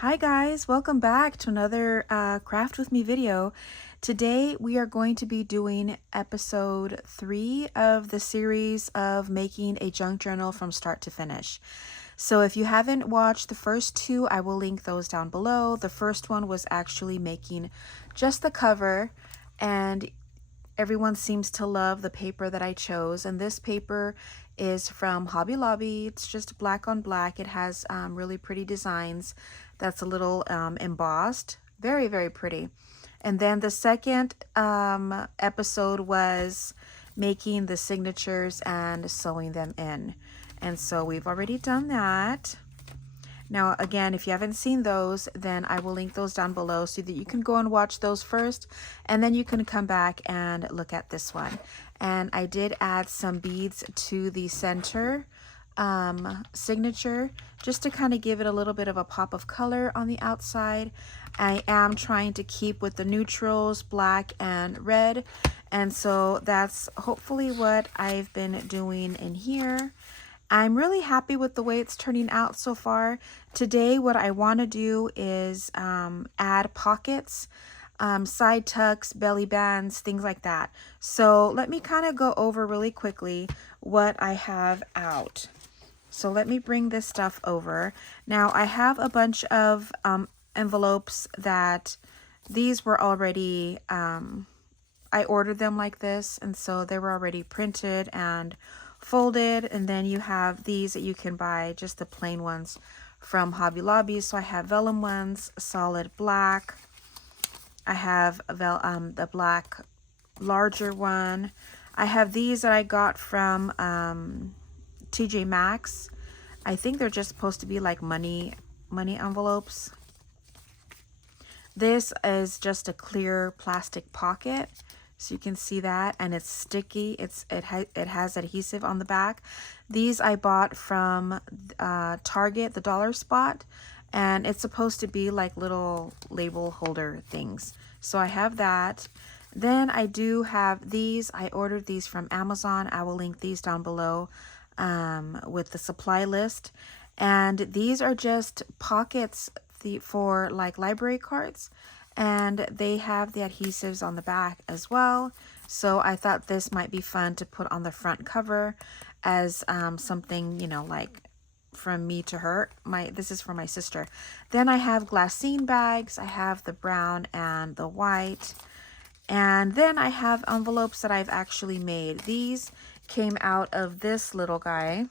Hi guys, welcome back to another Craft With Me video. Today we are going to be doing episode 3 of the series of making a junk journal from start to finish. So if you haven't watched the first two, I will link those down below. The first one was actually making just the cover, and everyone seems to love the paper that I chose, and this paper is from Hobby Lobby. It's just black on black. It has really pretty designs that's a little embossed. Very, very pretty. And then the second episode was making the signatures and sewing them in. And so we've already done that. Now, again, if you haven't seen those, then I will link those down below so that you can go and watch those first, and then you can come back and look at this one. And I did add some beads to the center signature just to kind of give it a little bit of a pop of color on the outside. I am trying to keep with the neutrals, black and red, and so that's hopefully what I've been doing in here. I'm really happy with the way it's turning out so far. Today, what I want to do is add pockets, side tucks, belly bands, things like that. So let me kind of go over really quickly what I have out. So let me bring this stuff over. Now I have a bunch of envelopes that these were already, I ordered them like this, and so they were already printed and folded. And then you have these that you can buy, just the plain ones from Hobby Lobby. So I have vellum ones, solid black. I have the black larger one. I have these that I got from TJ Maxx. I think they're just supposed to be like money envelopes. This is just a clear plastic pocket, so you can see that, and it's sticky. It has adhesive on the back. These I bought from Target, the dollar spot, and it's supposed to be like little label holder things. So I have that. Then I do have these. I ordered these from Amazon. I will link these down below with the supply list. And these are just pockets for like library cards, and they have the adhesives on the back as well. So I thought this might be fun to put on the front cover as something, you know, like from me to her. This is for my sister. Then I have glassine bags. I have the brown and the white. And then I have envelopes that I've actually made. These came out of this little guy,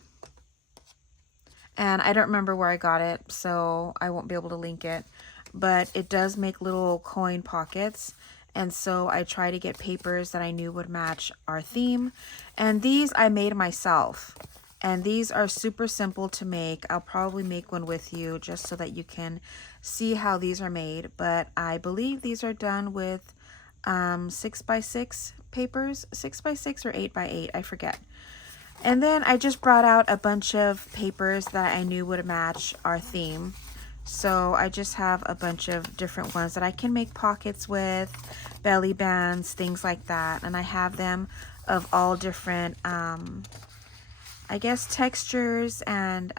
and I don't remember where I got it, so I won't be able to link it, but it does make little coin pockets. And so I try to get papers that I knew would match our theme. And these I made myself, and these are super simple to make. I'll probably make one with you just so that you can see how these are made, but I believe these are done with 6x6 papers, 6x6 or 8x8, I forget. And then I just brought out a bunch of papers that I knew would match our theme. So I just have a bunch of different ones that I can make pockets with, belly bands, things like that. And I have them of all different, I guess, textures and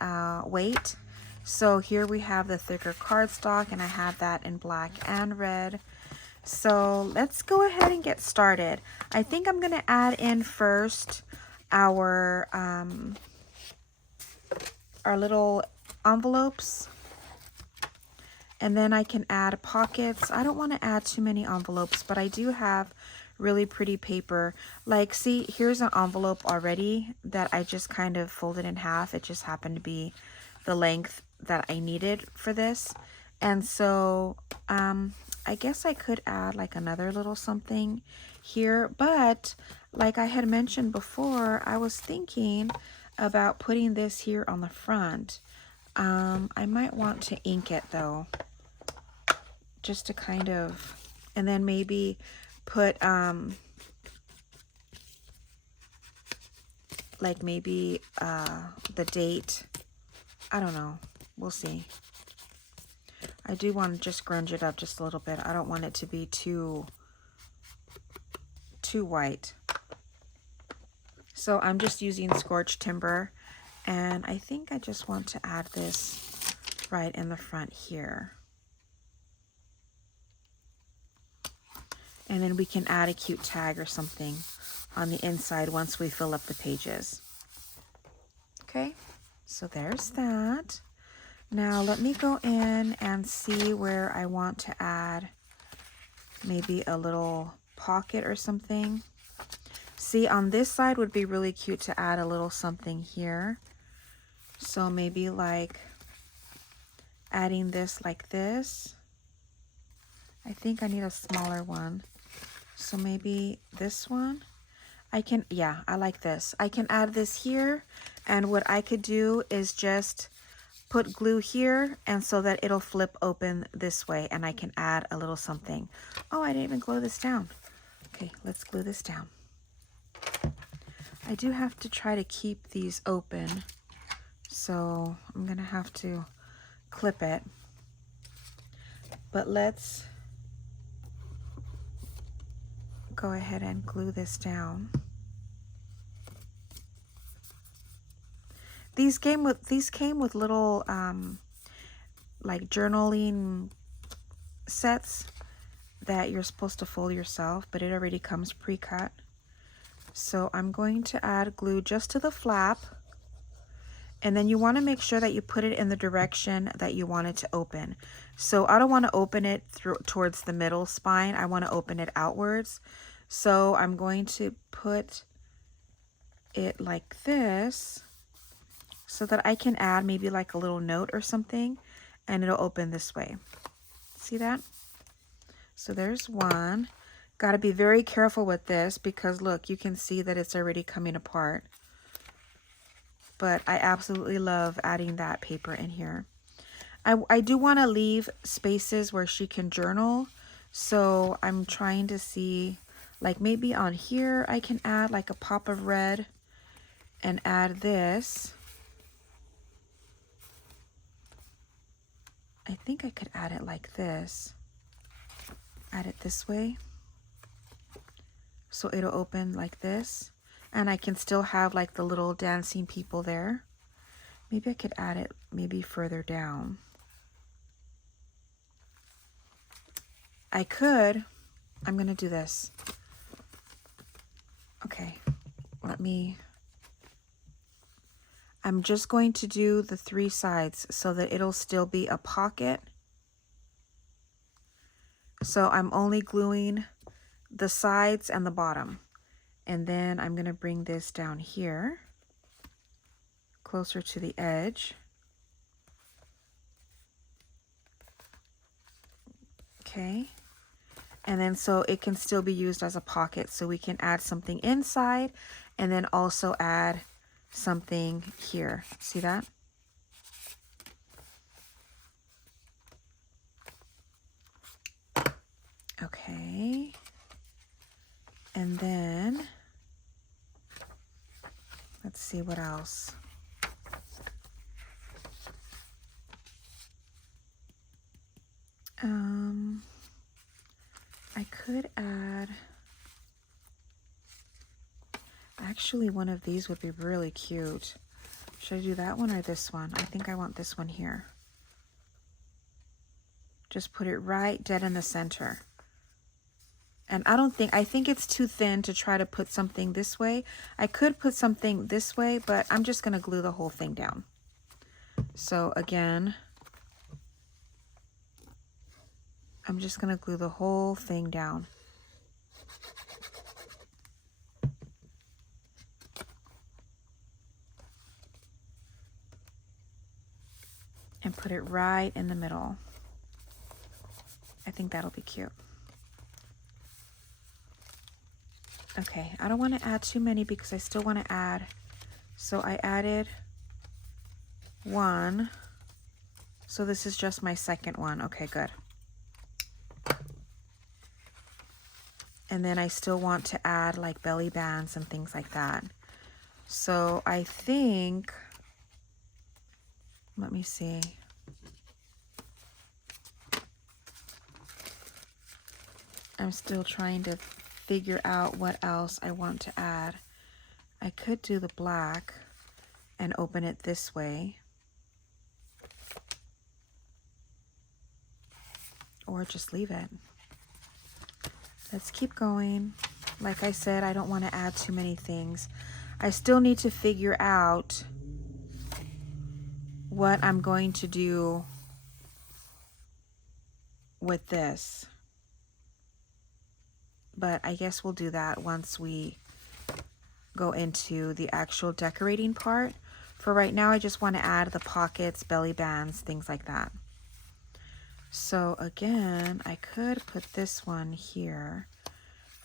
weight. So here we have the thicker cardstock, and I have that in black and red. So let's go ahead and get started. I think I'm going to add in first our little envelopes, and then I can add pockets. I don't want to add too many envelopes, but I do have really pretty paper. Like, see, here's an envelope already that I just kind of folded in half. It just happened to be the length that I needed for this. And so I guess I could add like another little something here, but like I had mentioned before, I was thinking about putting this here on the front. I might want to ink it though, just to kind of, and then maybe put like maybe the date. I don't know, we'll see. I do want to just grunge it up just a little bit. I don't want it to be too white. So I'm just using scorched timber, and I think I just want to add this right in the front here. And then we can add a cute tag or something on the inside once we fill up the pages. Okay, so there's that. Now let me go in and see where I want to add maybe a little pocket or something. See, on this side would be really cute to add a little something here. So maybe like adding this like this. I think I need a smaller one. So maybe this one. I can, yeah, I like this. I can add this here, and what I could do is just put glue here, and so that it'll flip open this way, and I can add a little something. Oh, I didn't even glue this down. Okay, let's glue this down. I do have to try to keep these open, so I'm gonna have to clip it. But let's go ahead and glue this down. These came with little like journaling sets that you're supposed to fold yourself, but it already comes pre-cut. So I'm going to add glue just to the flap, and then you want to make sure that you put it in the direction that you want it to open. So I don't want to open it towards the middle spine. I want to open it outwards. So I'm going to put it like this so that I can add maybe like a little note or something, and it'll open this way. See that? So there's one. Got to be very careful with this because look, you can see that it's already coming apart. But I absolutely love adding that paper in here. I do want to leave spaces where she can journal. So I'm trying to see, like maybe on here I can add like a pop of red and add this. I think I could add it like this. Add it this way. So it'll open like this. And I can still have like the little dancing people there. Maybe I could add it maybe further down. I could. I'm going to do this. Okay. I'm just going to do the 3 sides so that it'll still be a pocket. So I'm only gluing the sides and the bottom. And then I'm going to bring this down here, closer to the edge. Okay. And then so it can still be used as a pocket. So we can add something inside and then also add something here. See that? Okay. And then let's see what else. I could add, actually one of these would be really cute. Should I do that one or this one? I think I want this one here. Just put it right dead in the center. And I think it's too thin to try to put something this way. I could put something this way, but I'm just going to glue the whole thing down. So again, I'm just going to glue the whole thing down. And put it right in the middle. I think that'll be cute. Okay, I don't want to add too many because I still want to add. So I added 1. So this is just my second one. Okay, good. And then I still want to add like belly bands and things like that. So I think, let me see. I'm still trying to figure out what else I want to add. I could do the black and open it this way. Or just leave it. Let's keep going. Like I said, I don't want to add too many things. I still need to figure out what I'm going to do with this. But I guess we'll do that once we go into the actual decorating part. For right now, I just want to add the pockets, belly bands, things like that. So again, I could put this one here.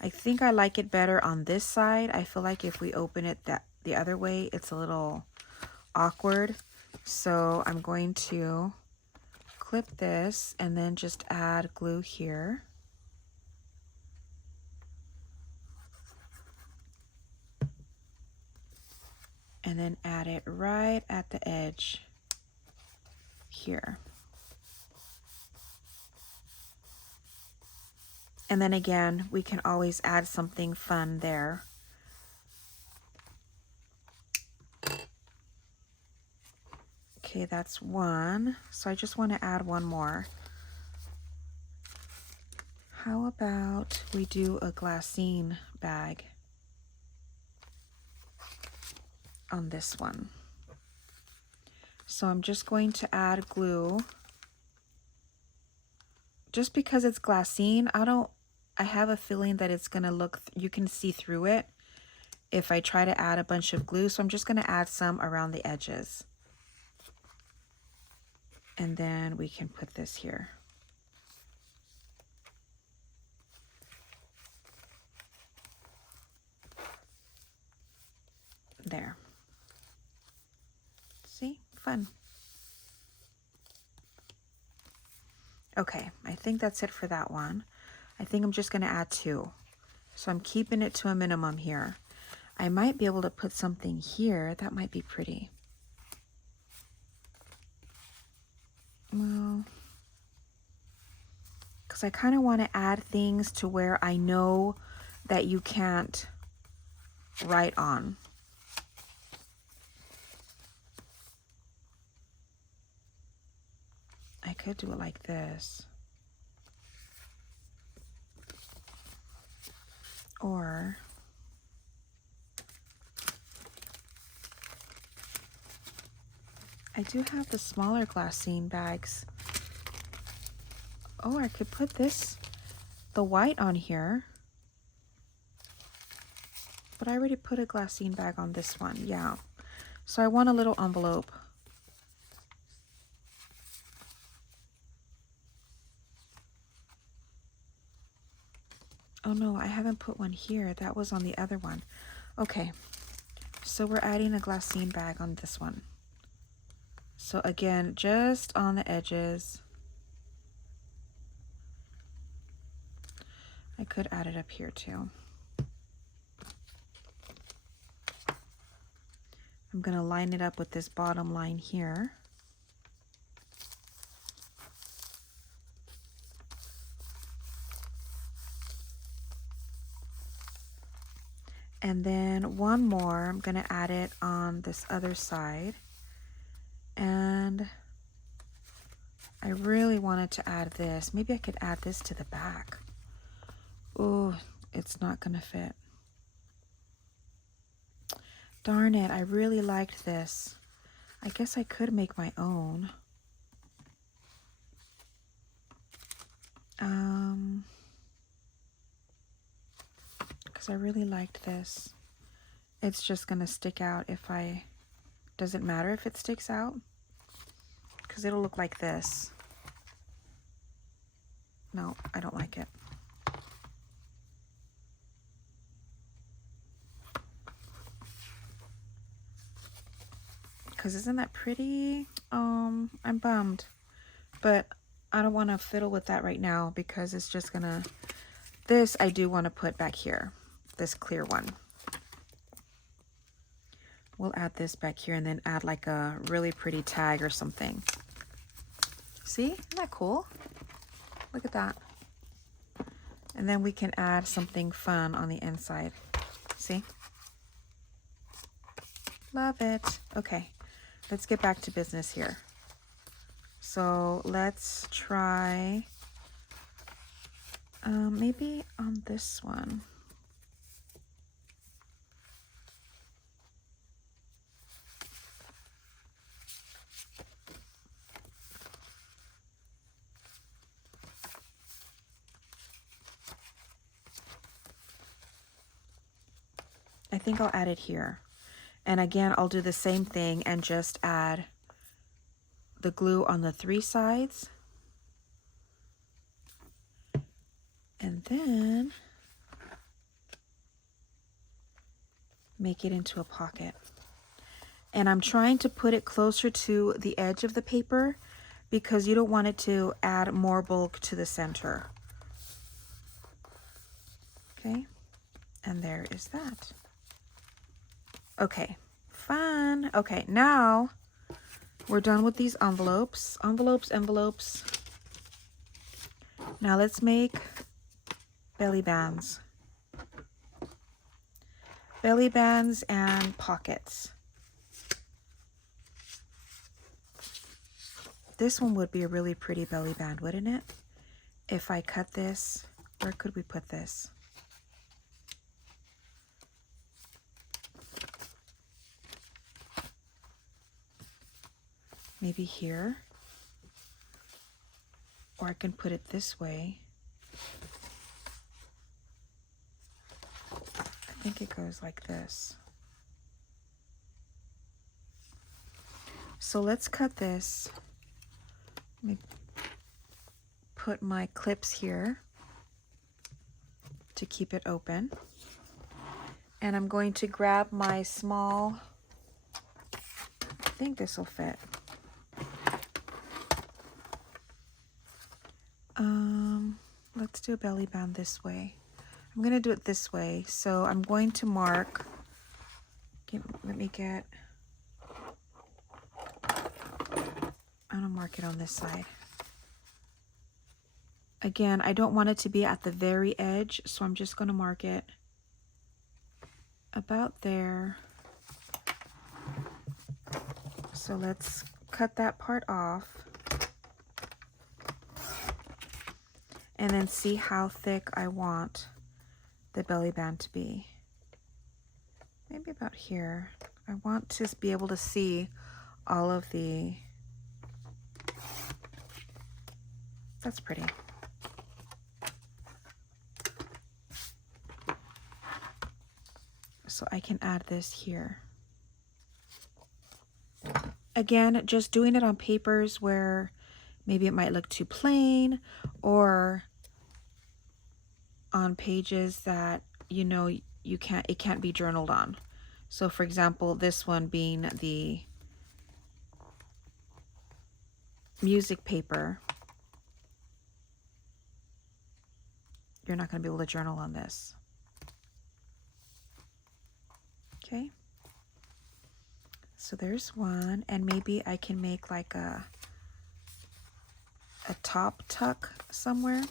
I think I like it better on this side. I feel like if we open it the other way, it's a little awkward. So I'm going to clip this and then just add glue here. And then add it right at the edge here. And then again, we can always add something fun there. Okay, that's one. So I just want to add one more. How about we do a glassine bag on this one? So I'm just going to add glue. Just because it's glassine, I have a feeling that it's gonna look, you can see through it if I try to add a bunch of glue. So I'm just gonna add some around the edges. And then we can put this here. There. See? Fun. Okay, I think that's it for that one. I think I'm just going to add two. So I'm keeping it to a minimum here. I might be able to put something here. That might be pretty. Well, because I kind of want to add things to where I know that you can't write on. I could do it like this. Or I do have the smaller glassine bags. Oh, I could put this, the white on here. But I already put a glassine bag on this one, yeah. So I want a little envelope. Oh no, I haven't put one here. That was on the other one. Okay, so we're adding a glassine bag on this one. So again, just on the edges. I could add it up here too. I'm going to line it up with this bottom line here. And then one more, I'm going to add it on this other side. And I really wanted to add this. Maybe I could add this to the back. Ooh, it's not going to fit. Darn it, I really liked this. I guess I could make my own. Because I really liked this. It's just going to stick out if I... Does it matter if it sticks out? Because it'll look like this. No, I don't like it. Because isn't that pretty? I'm bummed. But I don't want to fiddle with that right now because it's just going to... This I do want to put back here. This clear one. We'll add this back here and then add like a really pretty tag or something. See? Isn't that cool? Look at that. And then we can add something fun on the inside. See? Love it. Okay, let's get back to business here. So let's try Maybe on this one. I think I'll add it here. And again, I'll do the same thing and just add the glue on the 3 sides. And then make it into a pocket. And I'm trying to put it closer to the edge of the paper because you don't want it to add more bulk to the center. Okay, and there is that. Okay, fun. Okay, now we're done with these envelopes. Envelopes. Now let's make belly bands. Belly bands and pockets. This one would be a really pretty belly band, wouldn't it? If I cut this, where could we put this? Maybe here, or I can put it this way. I think it goes like this. So let's cut this. Let me put my clips here to keep it open. And I'm going to grab my small, I think this will fit. Let's do a belly band this way. I'm going to do it this way. So I'm going to mark, let me get, I'm going to mark it on this side. Again, I don't want it to be at the very edge, so I'm just going to mark it about there. So let's cut that part off. And then see how thick I want the belly band to be. Maybe about here. I want to be able to see all of the, that's pretty. So I can add this here. Again, just doing it on papers where maybe it might look too plain, or on pages that you know it can't be journaled on. So for example, this one being the music paper, you're not going to be able to journal on this. Okay, so there's one, and maybe I can make like a top tuck somewhere.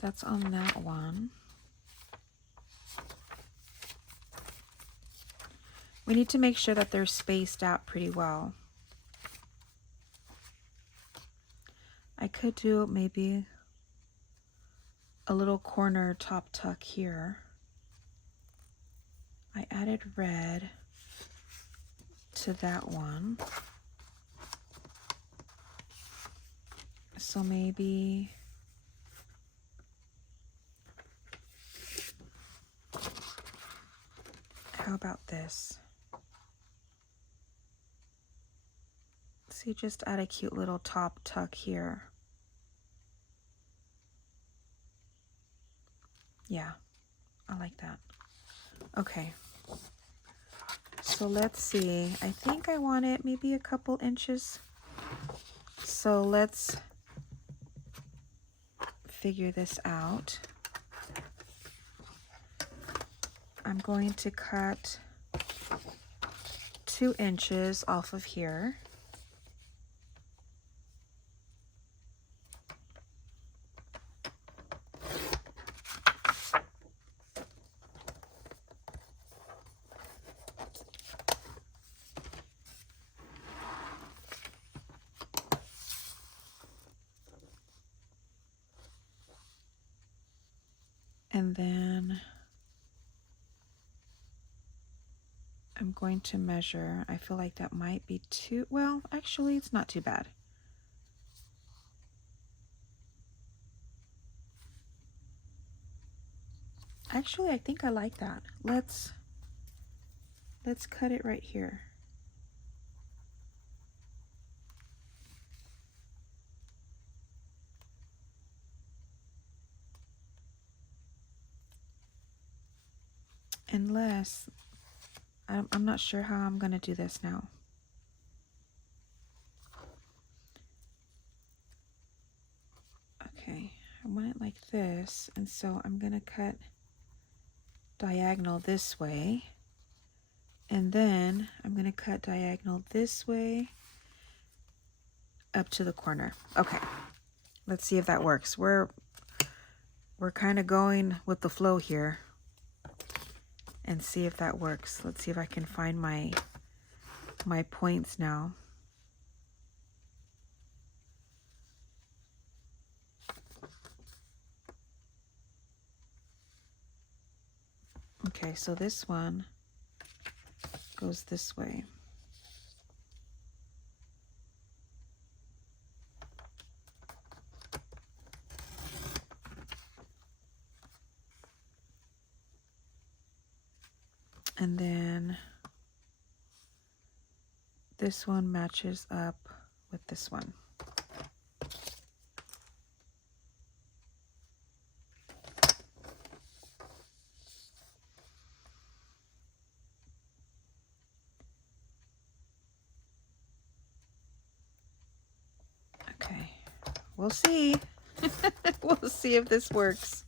That's on that one. We need to make sure that they're spaced out pretty well. I could do maybe a little corner top tuck here. I added red to that one. So maybe how about this? See, just add a cute little top tuck here. Yeah, I like that. Okay. So let's see. I think I want it maybe a couple inches. So let's figure this out. I'm going to cut 2 inches off of here. And then I'm going to measure. I feel like that might be too, well, actually it's not too bad. Actually, I think I like that. Let's cut it right here. Unless, I'm not sure how I'm gonna do this now. Okay, I want it like this, and so I'm gonna cut diagonal this way, and then I'm gonna cut diagonal this way up to the corner. Okay, let's see if that works. We're kind of going with the flow here and see if that works. Let's see if I can find my points now. Okay, so this one goes this way. And then this one matches up with this one. Okay, we'll see. We'll see if this works.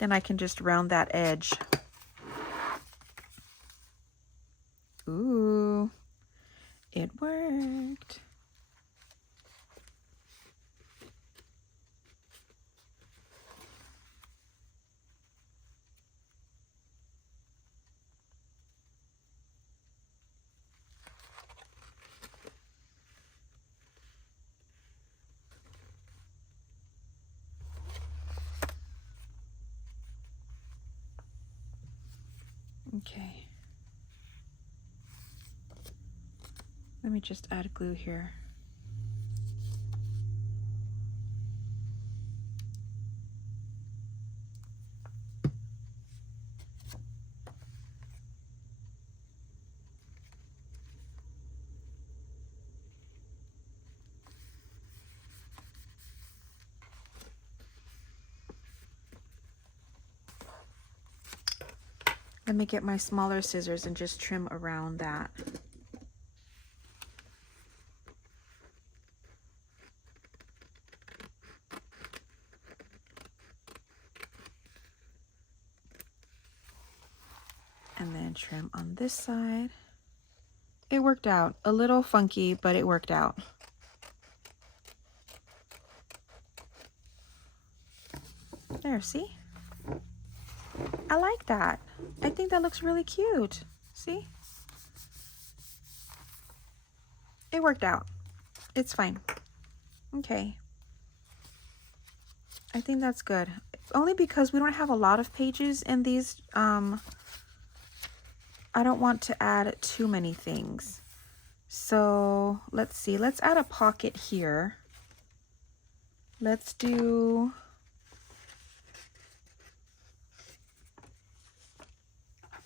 Then I can just round that edge. Ooh, it worked. Okay. Let me just add glue here. Let me get my smaller scissors and just trim around that. And then trim on this side. It worked out. A little funky, but it worked out. There, see? I like that. I think that looks really cute. See? It worked out. It's fine. Okay. I think that's good. Only because we don't have a lot of pages in these. I don't want to add too many things. So let's see. Let's add a pocket here. Let's do...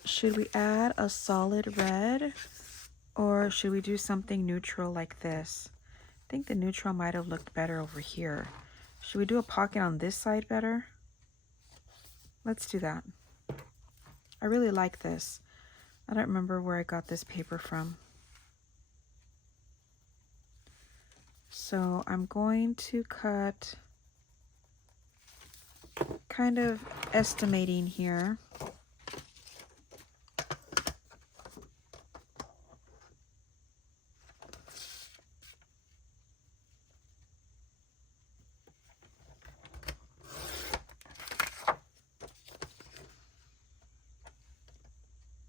Should we add a solid red, or should we do something neutral like this? I think the neutral might have looked better over here. Should we do a pocket on this side better? Let's do that. I really like this. I don't remember where I got this paper from. So I'm going to cut, kind of estimating here.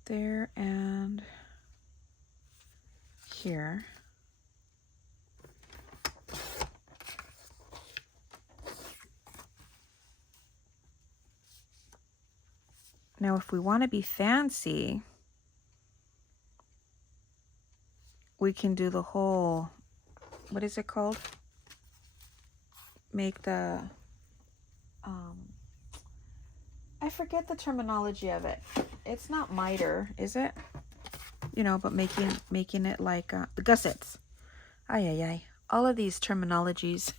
There and here. Now, if we want to be fancy, we can do the whole, what is it called? Make the, I forget the terminology of it. It's not miter, is it? You know, but making it like the gussets. Ay, ay, ay. All of these terminologies.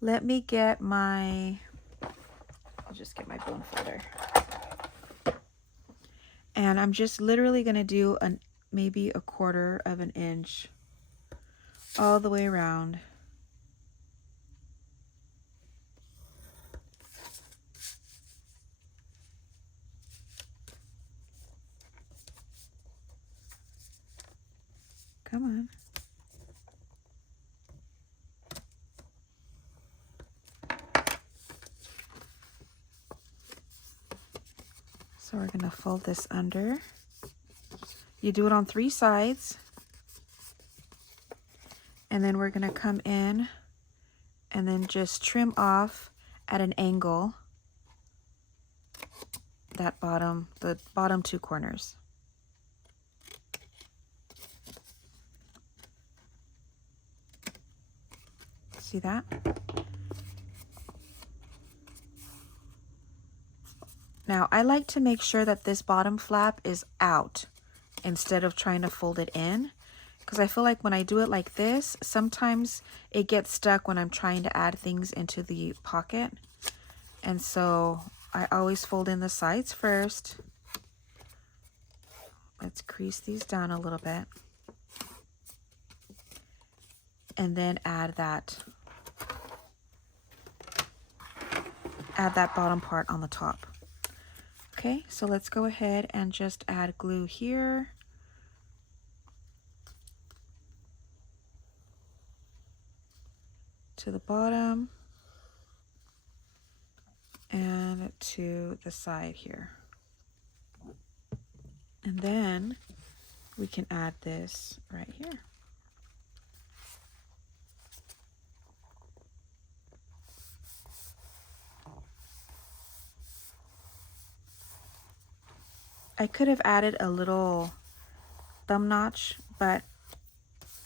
Let me get my, I'll just get my bone folder. And I'm just literally going to do maybe a 1/4 of an inch all the way around. Come on. So we're going to fold this under. You do it on 3 sides. And then we're going to come in and then just trim off at an angle the bottom 2 corners. See that? Now, I like to make sure that this bottom flap is out instead of trying to fold it in, because I feel like when I do it like this, sometimes it gets stuck when I'm trying to add things into the pocket. And so I always fold in the sides first. Let's crease these down a little bit. And then add that bottom part on the top. Okay, so let's go ahead and just add glue here. To the bottom. And to the side here. And then we can add this right here. I could have added a little thumb notch, but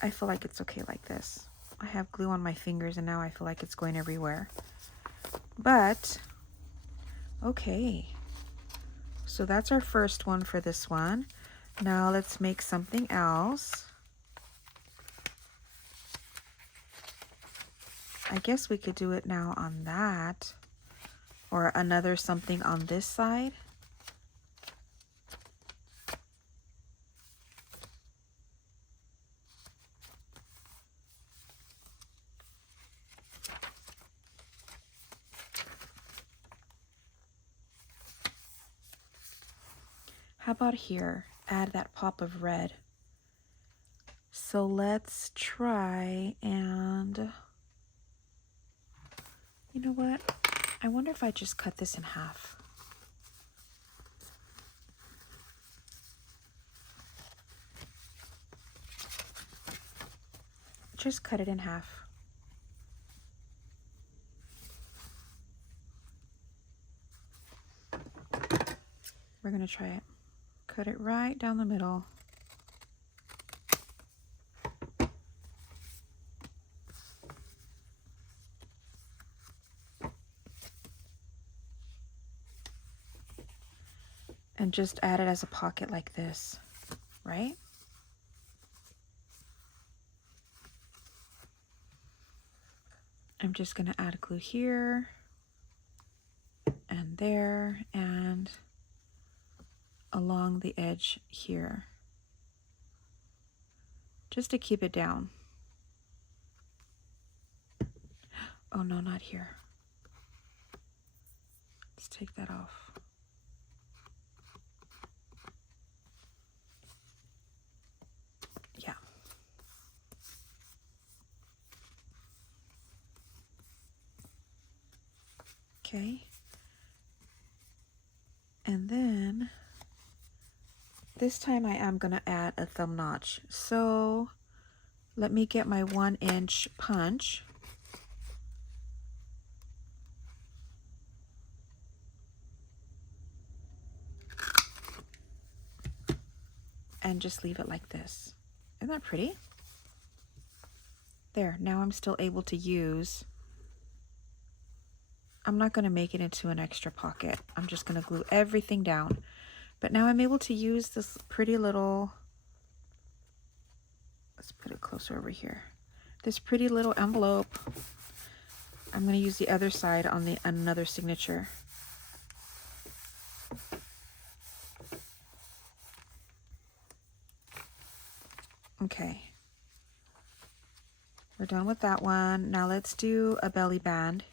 I feel like it's okay like this. I have glue on my fingers and now I feel like it's going everywhere. But, okay. So that's our first one for this one. Now let's make something else. I guess we could do it now on that. Or another something on this side. How about here? Add that pop of red. So let's try and, you know what? I wonder if I just cut this in half. Just cut it in half. We're gonna try it. Cut it right down the middle. And just add it as a pocket like this, right? I'm just gonna add glue here and there and along the edge here, just to keep it down. Oh no, not here. Let's take that off. Yeah. Okay. And then this time I am gonna add a thumb notch. So let me get my 1-inch punch. and just leave it like this. Isn't that pretty? There, now I'm still able to use, I'm not going to make it into an extra pocket. I'm just going to glue everything down. But now I'm able to use this pretty little, let's put it closer over here. This pretty little envelope. I'm going to use the other side on another signature. Okay. We're done with that one. Now let's do a belly band.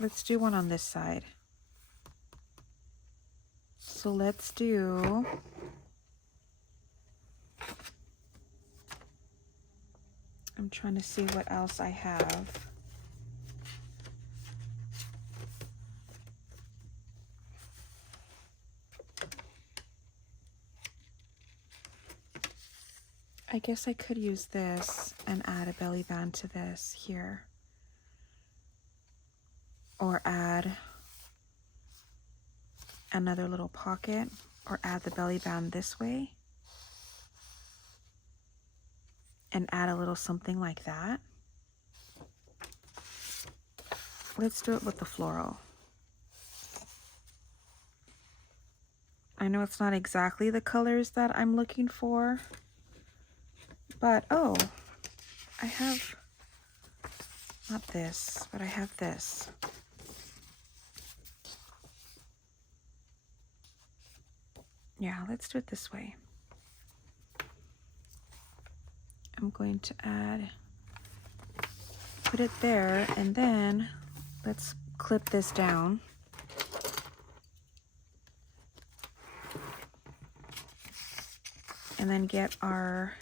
Let's do one on this side. So let's do, I'm trying to see what else I have. I guess I could use this and add a belly band to this here. Or add another little pocket, or add the belly band this way and add a little something like that. Let's do it with the floral. I know it's not exactly the colors that I'm looking for, but oh, I have not this, but I have this. Yeah, let's do it this way. I'm going to put it there, and then let's clip this down. And then get our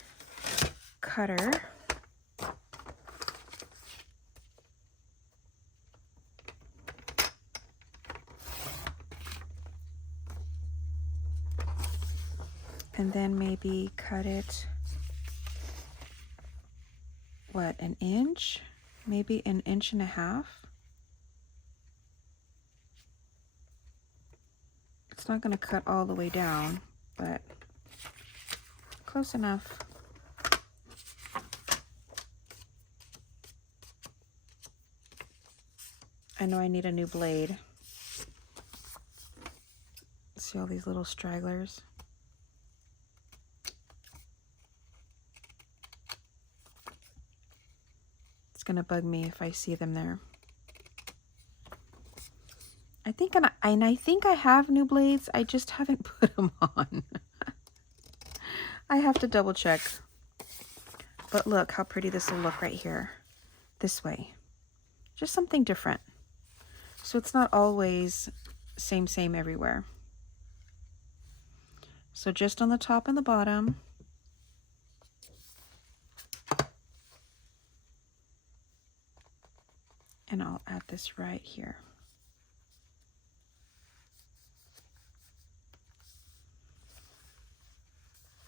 cutter. And then maybe cut it, what, an inch? Maybe an inch and a half. It's not going to cut all the way down, but close enough. I know I need a new blade. See all these little stragglers? It's gonna bug me if I see them there. I think I have new blades. I just haven't put them on. I have to double check. But look how pretty this will look right here. This way. Just something different. So it's not always same everywhere. So just on the top and the bottom. And I'll add this right here.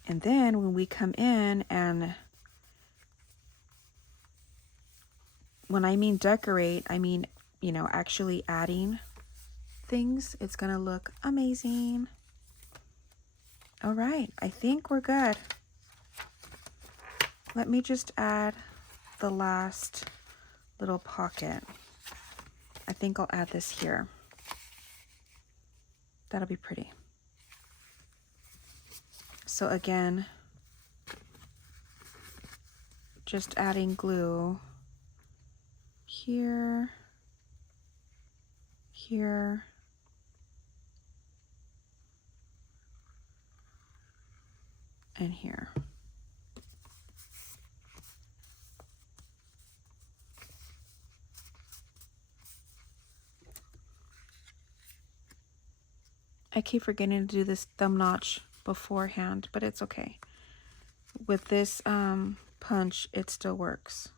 And then when we come in, and when I mean decorate, I mean, you know, actually adding things, it's gonna look amazing. All right, I think we're good. Let me just add the last little pocket. I think I'll add this here. That'll be pretty. So again, just adding glue here, here, and here. I keep forgetting to do this thumb notch beforehand, but it's okay. With this punch, it still works.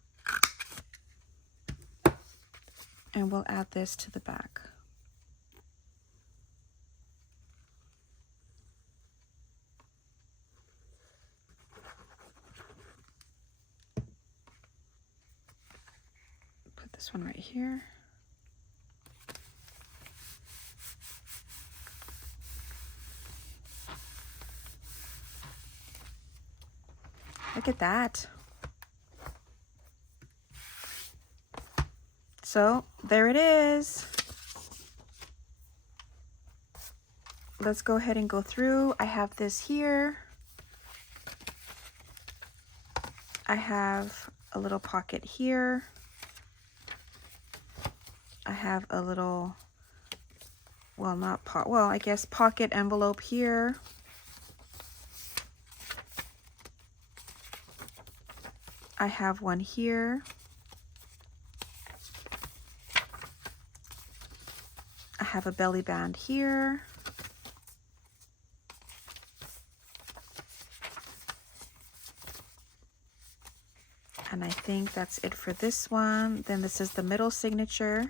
And we'll add this to the back. Put this one right here. look at that. So there it is. Let's go ahead and go through. I have this here. I have a little pocket here. I have a little, well, I guess pocket envelope here. I have one here. I have a belly band here. And I think that's it for this one. Then this is the middle signature.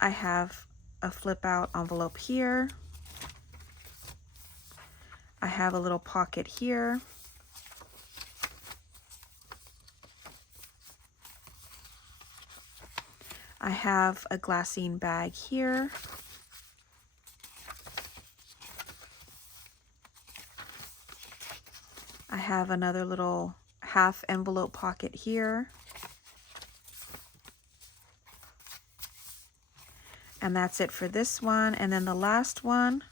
I have a flip out envelope here. I have a little pocket here. I have a glassine bag here. I have another little half envelope pocket here. And that's it for this one. And then the last one,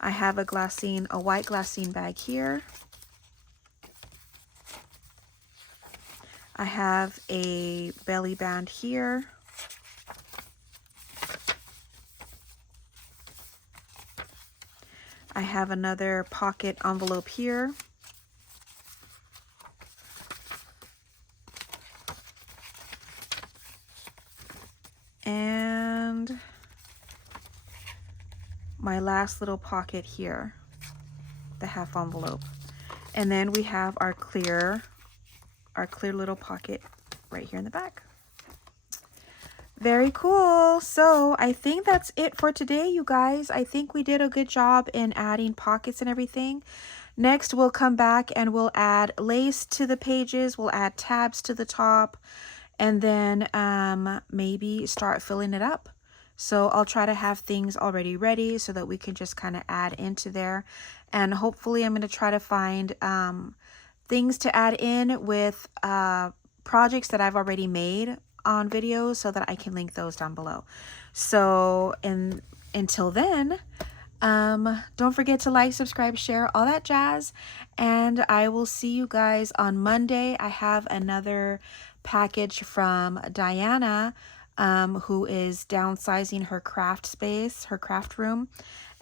I have a white glassine bag here. I have a belly band here. I have another pocket envelope here. And my last little pocket here, the half envelope. And then we have our clear little pocket right here in the back. Very cool. So I think that's it for today, you guys. I think we did a good job in adding pockets and everything. Next, we'll come back and we'll add lace to the pages. We'll add tabs to the top, and then maybe start filling it up. So I'll try to have things already ready so that we can just kind of add into there. And hopefully I'm going to try to find things to add in with projects that I've already made on videos so that I can link those down below. So until then, don't forget to like, subscribe, share, all that jazz. And I will see you guys on Monday. I have another package from Diana, who is downsizing her craft space, her craft room,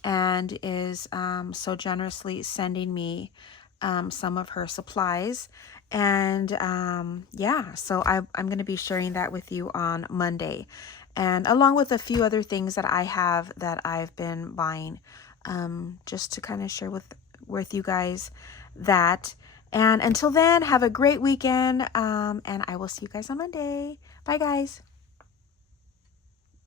and is so generously sending me some of her supplies. And yeah, so I'm going to be sharing that with you on Monday, and along with a few other things that I have that I've been buying, just to kind of share with you guys that. And until then, have a great weekend, and I will see you guys on Monday. Bye, guys.